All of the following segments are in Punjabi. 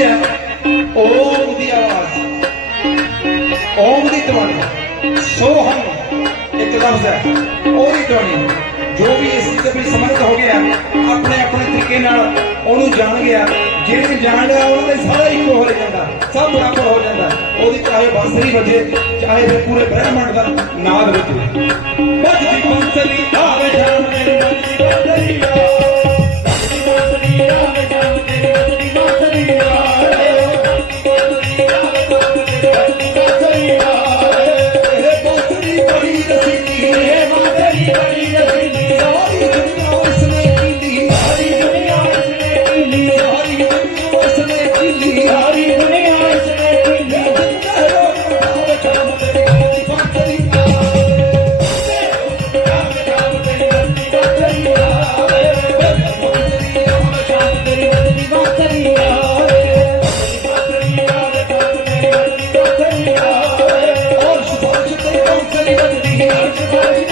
ਕੀ ਹੈ। ਓਮ ਦੀ ਆਵਾਜ਼। ਓਮ ਦੀ ਧੁਨੀ ਸੋਹਮ ਇੱਕ ਲਫ਼ਜ਼ ਹੈ। ਉਹਦੀ ਧੁਨੀ ਜੋ ਵੀ ਇਸ ਦੇ ਵਿੱਚ ਸਮਰਥ ਹੋ ਗਿਆ, ਆਪਣੇ ਆਪਣੇ ਤਰੀਕੇ ਨਾਲ ਉਹਨੂੰ ਜਾਣ ਗਿਆ। ਜਿਹੜੇ ਜਾਣ ਲਿਆ ਉਹਨਾਂ ਦੇ ਸਾਰਾ ਇੱਕੋ ਹੋ ਜਾਂਦਾ। ਸਭ ਬਰਾਬਰ ਹੋ ਜਾਂਦਾ। ਉਹਦੀ ਚਾਹੇ ਬਾਂਸਰੀ ਵਜੇ, ਚਾਹੇ ਫਿਰ ਪੂਰੇ ਬ੍ਰਹਿਮੰਡ ਦਾ ਨਾਦ ਵਜੇ। ਵੱਜਦੀ ਬਾਂਸੁਰੀ ਆਵੇ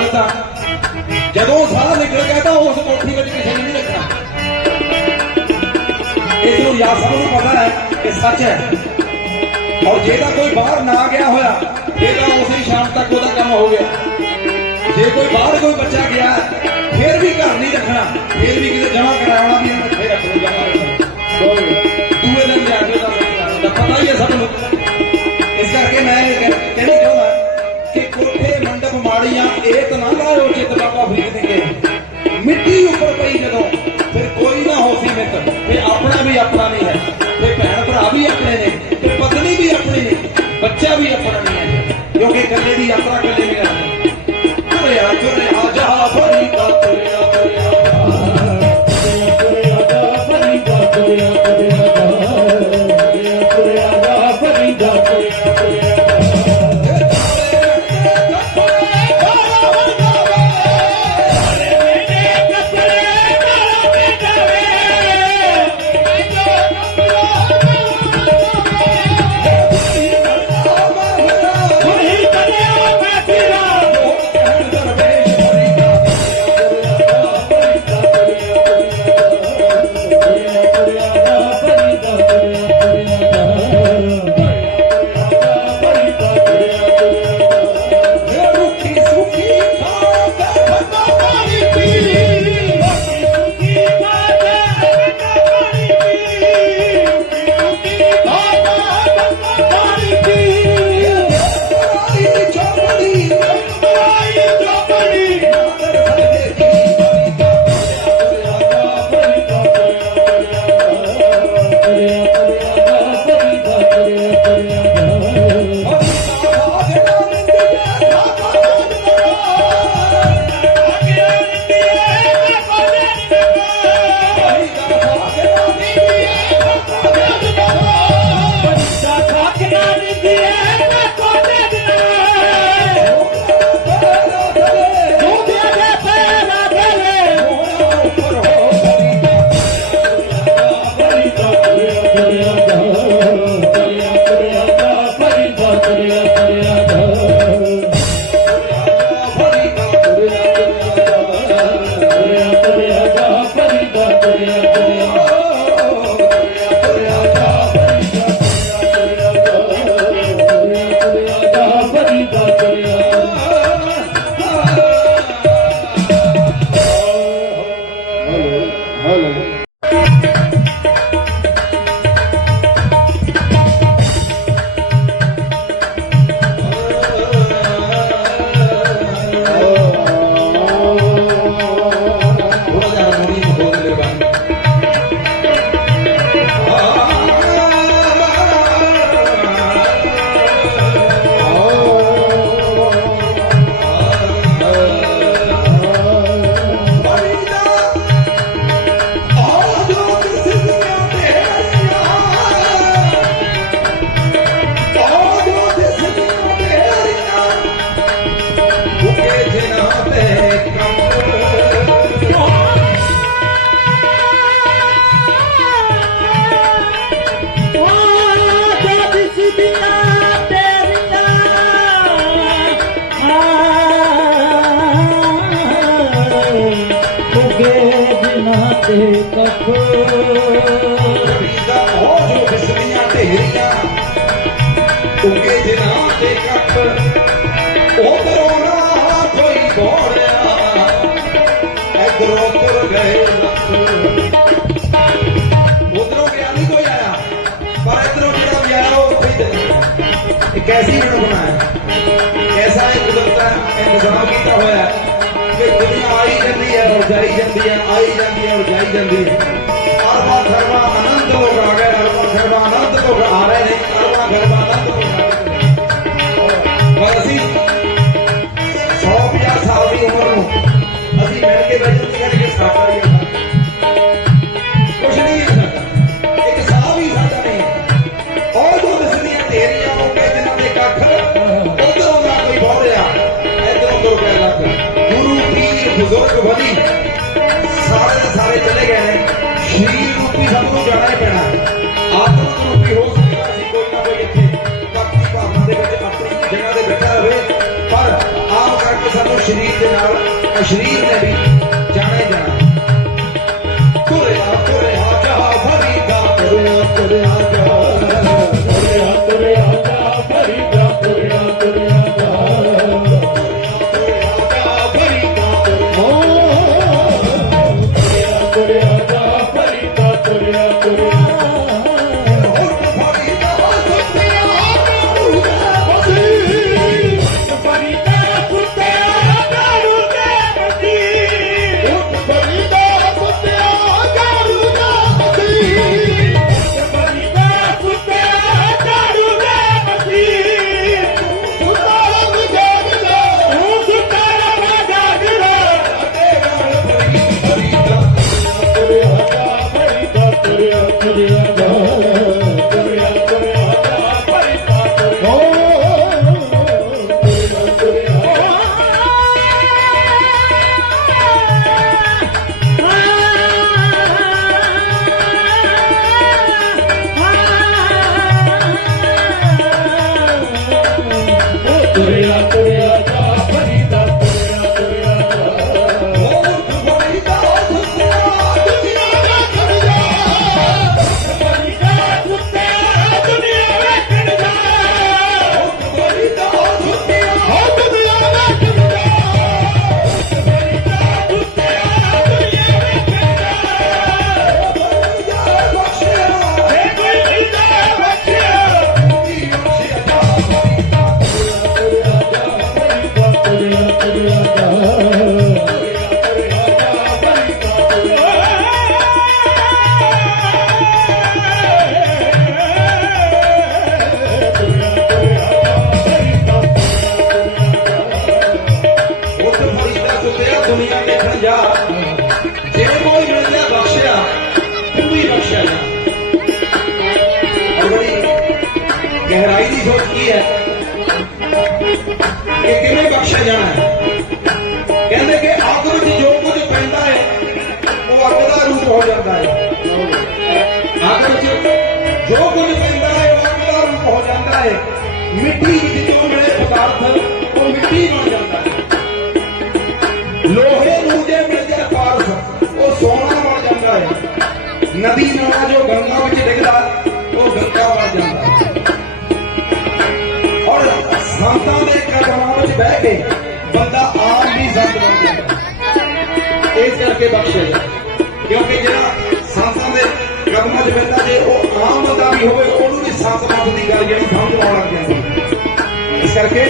ਲੱਖ ਰੁਪਈਆ ਜਦੋਂ ਸਾਹ ਨਿਕਲ ਗਿਆ ਤਾਂ ਉਸ ਕੋਠੀ ਵਿੱਚ ਕਿਸੇ ਨੇ ਨਹੀਂ ਰੱਖਣਾ ਇਸ ਨੂੰ ਯਾਦ ਸਭ ਨੂੰ ਪਤਾ ਹੈ ਕਿ ਸੱਚ ਹੈ। ਔਰ ਜੇ ਤਾਂ ਕੋਈ ਬਾਹਰ ਨਾ ਗਿਆ ਹੋਇਆ ਇਹ ਤਾਂ ਉਸੇ ਸ਼ਾਮ ਤੱਕ ਉਹਦਾ ਕੰਮ ਹੋ ਗਿਆ। ਜੇ ਕੋਈ ਬਾਹਰ ਕੋਈ ਬੱਚਾ ਗਿਆ, ਫਿਰ ਵੀ ਘਰ ਨਹੀਂ ਰੱਖਣਾ। ਫਿਰ ਵੀ ਕਿਤੇ ਜਮਾ ਕਰਾਉਣਾ ਵੀ ਇਹਨੂੰ ਫੇਰ ਜਮਾ ਦੂਏ ਦਿਨ ਜਾ ਕੇ ਉਹਦਾ ਪਤਾ ਹੀ ਹੈ ਸਭ ਨੂੰ। ਇਸ ਕਰਕੇ ਮੈਂ ਇਹ ਕਹਿ- ਇਹ ਤਾਂ ਨਾ ਚਿੱਤ ਬਾਬਾ ਫਰੀਦ ਦੇ ਮਿੱਟੀ ਉੱਪਰ ਪਈ ਜਦੋਂ, ਫਿਰ ਕੋਈ ਨਾ ਹੋਸੀ ਮਿੱਤ। ਰੀਦਾ ਹੋ ਜੋ ਬਿਸਲੀਆਂ ਢੇਰੀਆਂ ਉਗੇ ਦਿਨਾਂ ਦੇ ਕੱਪ ਉਧਰੋਂ ਨਾ ਕੋਈ ਦੌੜਿਆ ਇਧਰੋਂ ਤੁਰ ਗਏ ਉਧਰੋਂ ਗਿਆ ਨਹੀਂ ਕੋਈ ਆਇਆ ਪਰ ਇਧਰੋਂ ਜਿਹੜਾ ਵੀ ਆਇਆ ਉਹ ਉੱਥੇ ਇਹ ਕੈਸੀ ਮੈਨੂੰ ਬਣਾਇਆ ਕੈਸਾ ਇਹ ਕੁਦਰਤ ਦਾ ਇੰਤਜ਼ਾਮ ਕੀਤਾ ਹੋਇਆ ਹੈ ਦੁਨੀਆ ਆਈ ਜਾਂਦੀ ਹੈ ਔਰ ਜਾਈ ਜਾਂਦੀ ਹੈ ਆਈ ਜਾਂਦੀ ਹੈ ਔਰ ਜਾਈ ਜਾਂਦੀ ਹੈ ਹੋਵੇ ਪਰ ਆਮ ਕਰਕੇ ਸਾਨੂੰ ਸਰੀਰ ਦੇ ਨਾਲ ਅਸ਼ਰੀਰ ਦੇ ਵੀ ਜਾਣੇ ਜਾਣਾ। ਕਿ ਕਿਵੇਂ ਬਖਸ਼ਿਆ ਜਾਣਾ ਹੈ? ਕਹਿੰਦੇ ਕਿ ਅੱਗ ਵਿੱਚ ਜੋ ਕੁਝ ਪੈਂਦਾ ਹੈ, ਉਹ ਅੱਗ ਦਾ ਰੂਪ ਹੋ ਜਾਂਦਾ ਹੈ। ਅੱਗ ਵਿੱਚ ਜੋ ਕੁਝ ਪੈਂਦਾ ਹੈ, ਉਹ ਅੱਗ ਦਾ ਰੂਪ ਹੋ ਜਾਂਦਾ ਹੈ। ਮਿੱਟੀ ਵਿੱਚ ਜੋ ਮਿਲੇ ਪਦਾਰਥ, ਉਹ ਮਿੱਟੀ ਬਣ ਜਾਂਦਾ ਹੈ। ਲੋਹੇ ਨੂੰ ਜੇ ਮਿਲ ਜਾਏ ਪਾਰਸ, ਉਹ ਸੋਨਾ ਬਣ ਜਾਂਦਾ ਹੈ। ਨਦੀ ਬਹਿ ਕੇ ਬੰਦਾ ਆਪ ਵੀ ਸੰਤ ਬਣ ਜਾਂਦਾ ਇਸ ਕਰਕੇ ਬਖਸ਼ਿਆ ਕਿਉਂਕਿ ਜਿਹੜਾ ਸੰਤਾਂ ਦੇ ਕਦਮਾਂ 'ਚ ਬੈਠਾ ਜੇ ਉਹ ਆਮ ਬੰਦਾ ਵੀ ਹੋਵੇ, ਉਹਨੂੰ ਵੀ ਸੰਤ ਬੰਦ ਦੀ ਗੱਲ ਜਿਹੜੀ ਸਮਝ ਆਉਣ ਲੱਗ ਜਾਂਦੀ ਇਸ ਕਰਕੇ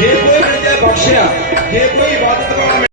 ਜੇ ਕੋਈ ਮਿਲ ਜਾਏ ਬਖਸ਼ਿਆ, ਜੇ ਕੋਈ ਇਬਾਦਤ ਵਾਲਾ